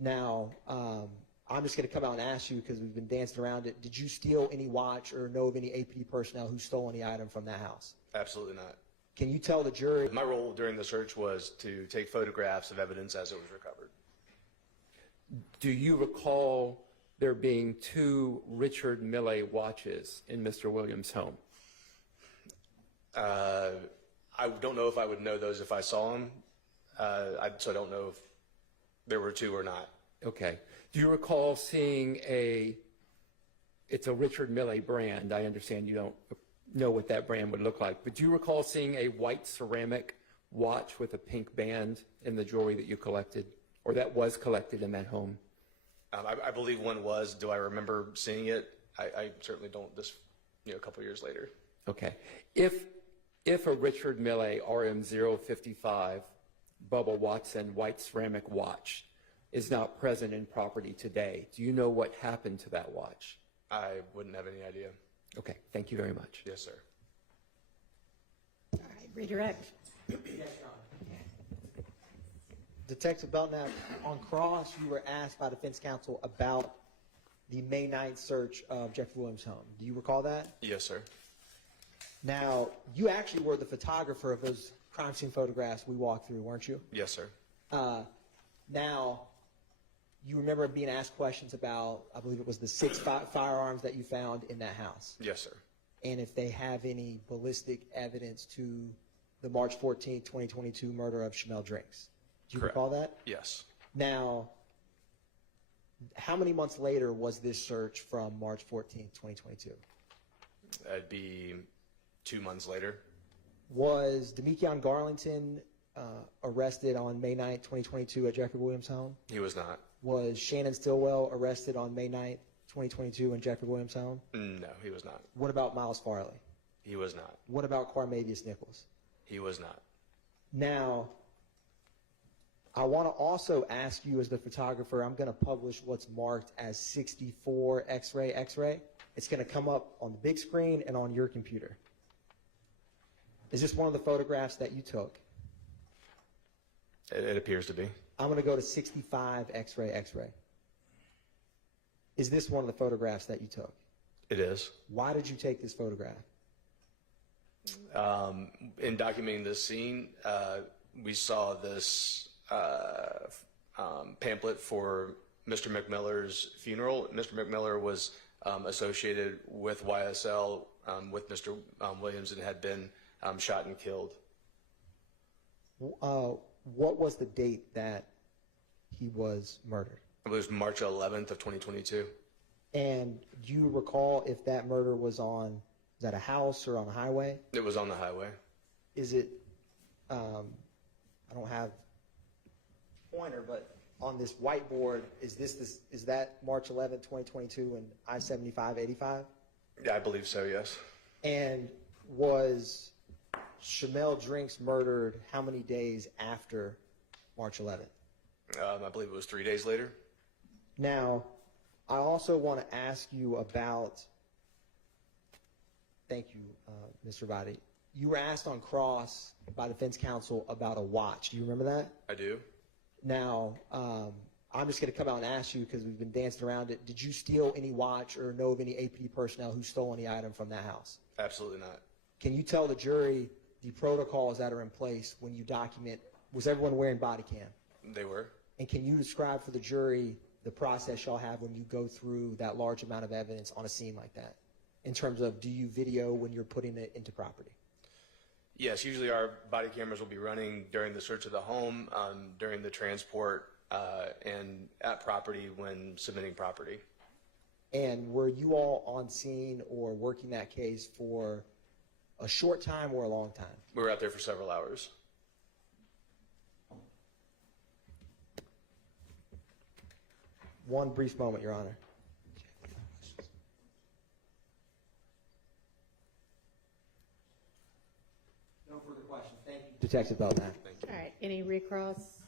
Now, I'm just going to come out and ask you because we've been dancing around it. Did you steal any watch or know of any APD personnel who stole any item from that house? Absolutely not. Can you tell the jury? My role during the search was to take photographs of evidence as it was recovered. Do you recall there being 2 Richard Mille watches in Mr. Williams' home? I don't know if I would know those if I saw them, so I don't know if there were 2 or not. Okay. Do you recall seeing it's a Richard Mille brand. I understand you don't know what that brand would look like, but do you recall seeing a white ceramic watch with a pink band in the jewelry that you collected, or that was collected in that home? I believe one was. Do I remember seeing it? I certainly don't this, a couple years later. Okay. If a Richard Mille RM055 Bubba Watson white ceramic watch is not present in property today, do you know what happened to that watch? I wouldn't have any idea. Okay. Thank you very much. Yes, sir. All right, redirect. Detective Belknap, on cross, you were asked by defense counsel about the May 9th search of Jeffrey Williams' home. Do you recall that? Yes, sir. Now, you actually were the photographer of those crime scene photographs we walked through, weren't you? Yes, sir. Now, you remember being asked questions about, I believe it was the 6 firearms that you found in that house. Yes, sir. And if they have any ballistic evidence to the March 14, 2022 murder of Shymel Drinks. Do you Correct. recall that? Yes. Now, how many months later was this search from March 14, 2022? That'd be 2 months later. Was Demekion Garlington arrested on May 9, 2022 at Jeffrey Williams' home? He was not. Was Shannon Stillwell arrested on May 9, 2022 in Jeffrey Williams' home? No, he was not. What about Miles Farley? He was not. What about Quamarvious Nichols? He was not. Now, I want to also ask you as the photographer, I'm going to publish what's marked as 64 X-ray. It's going to come up on the big screen and on your computer. Is this one of the photographs that you took? It appears to be. I'm going to go to 65 X-ray. Is this one of the photographs that you took? It is. Why did you take this photograph? In documenting this scene, we saw this pamphlet for Mr. McMiller's funeral. Mr. McMiller was associated with YSL, with Mr. Williams, and had been shot and killed. What was the date that he was murdered? It was March 11th of 2022. And do you recall if that murder was at a house or on a highway? It was on the highway. Is it, I don't have a pointer, but on this whiteboard, is that March 11th, 2022 and I-75-85? Yeah, I believe so, yes. And was Shymel Drinks murdered how many days after March 11th? I believe it was 3 days later. Now, I also want to ask you about, thank you, Mr. Vadi. You were asked on cross by defense counsel about a watch. Do you remember that? I do. Now, I'm just going to come out and ask you because we've been dancing around it. Did you steal any watch or know of any APD personnel who stole any item from that house? Absolutely not. Can you tell the jury the protocols that are in place when you document, was everyone wearing body cam? They were. And can you describe for the jury the process y'all have when you go through that large amount of evidence on a scene like that? In terms of, do you video when you're putting it into property? Yes, usually our body cameras will be running during the search of the home, during the transport, and at property when submitting property. And were you all on scene or working that case for a short time or a long time? We were out there for several hours. One brief moment, Your Honor. No further questions. Thank you, Detective Belknap. All right, any recross?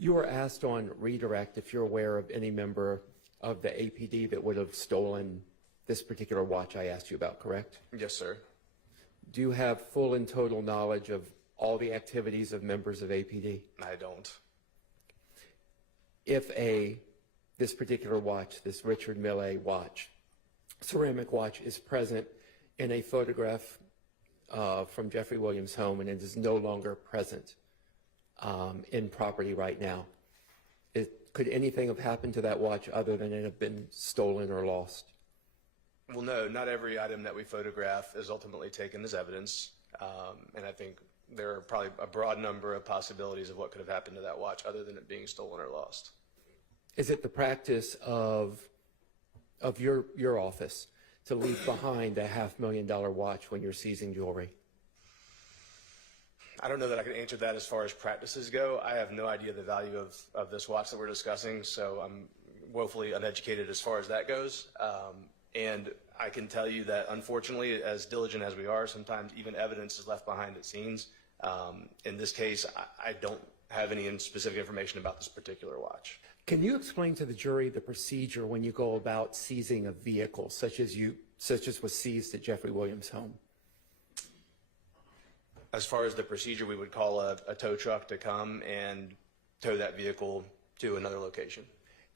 You were asked on redirect if you're aware of any member of the APD that would have stolen this particular watch I asked you about, correct? Yes, sir. Do you have full and total knowledge of all the activities of members of APD? I don't. If this particular watch, this Richard Mille watch, ceramic watch, is present in a photograph from Jeffrey Williams' home and it is no longer present in property right now, could anything have happened to that watch other than it have been stolen or lost? Well, no, not every item that we photograph is ultimately taken as evidence. And I think there are probably a broad number of possibilities of what could have happened to that watch other than it being stolen or lost. Is it the practice of your office to leave behind a $500,000 watch when you're seizing jewelry? I don't know that I can answer that as far as practices go. I have no idea the value of this watch that we're discussing, so I'm woefully uneducated as far as that goes. And I can tell you that, unfortunately, as diligent as we are, sometimes even evidence is left behind at scenes. In this case, I don't have any specific information about this particular watch. Can you explain to the jury the procedure when you go about seizing a vehicle, such as was seized at Jeffrey Williams' home? As far as the procedure, we would call a tow truck to come and tow that vehicle to another location.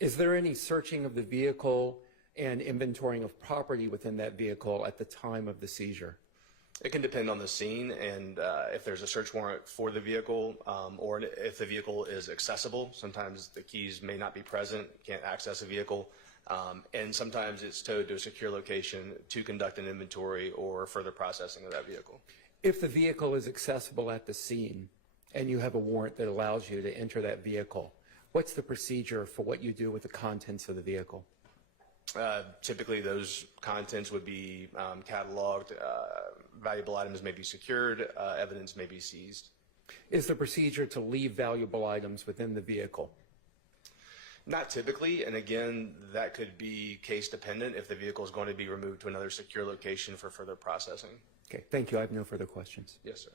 Is there any searching of the vehicle and inventorying of property within that vehicle at the time of the seizure? It can depend on the scene and if there's a search warrant for the vehicle or if the vehicle is accessible. Sometimes the keys may not be present, can't access a vehicle, and sometimes it's towed to a secure location to conduct an inventory or further processing of that vehicle. If the vehicle is accessible at the scene and you have a warrant that allows you to enter that vehicle, what's the procedure for what you do with the contents of the vehicle? Typically, those contents would be cataloged, valuable items may be secured, evidence may be seized. Is the procedure to leave valuable items within the vehicle? Not typically, and again, that could be case dependent if the vehicle is going to be removed to another secure location for further processing. Okay, thank you. I have no further questions. Yes, sir.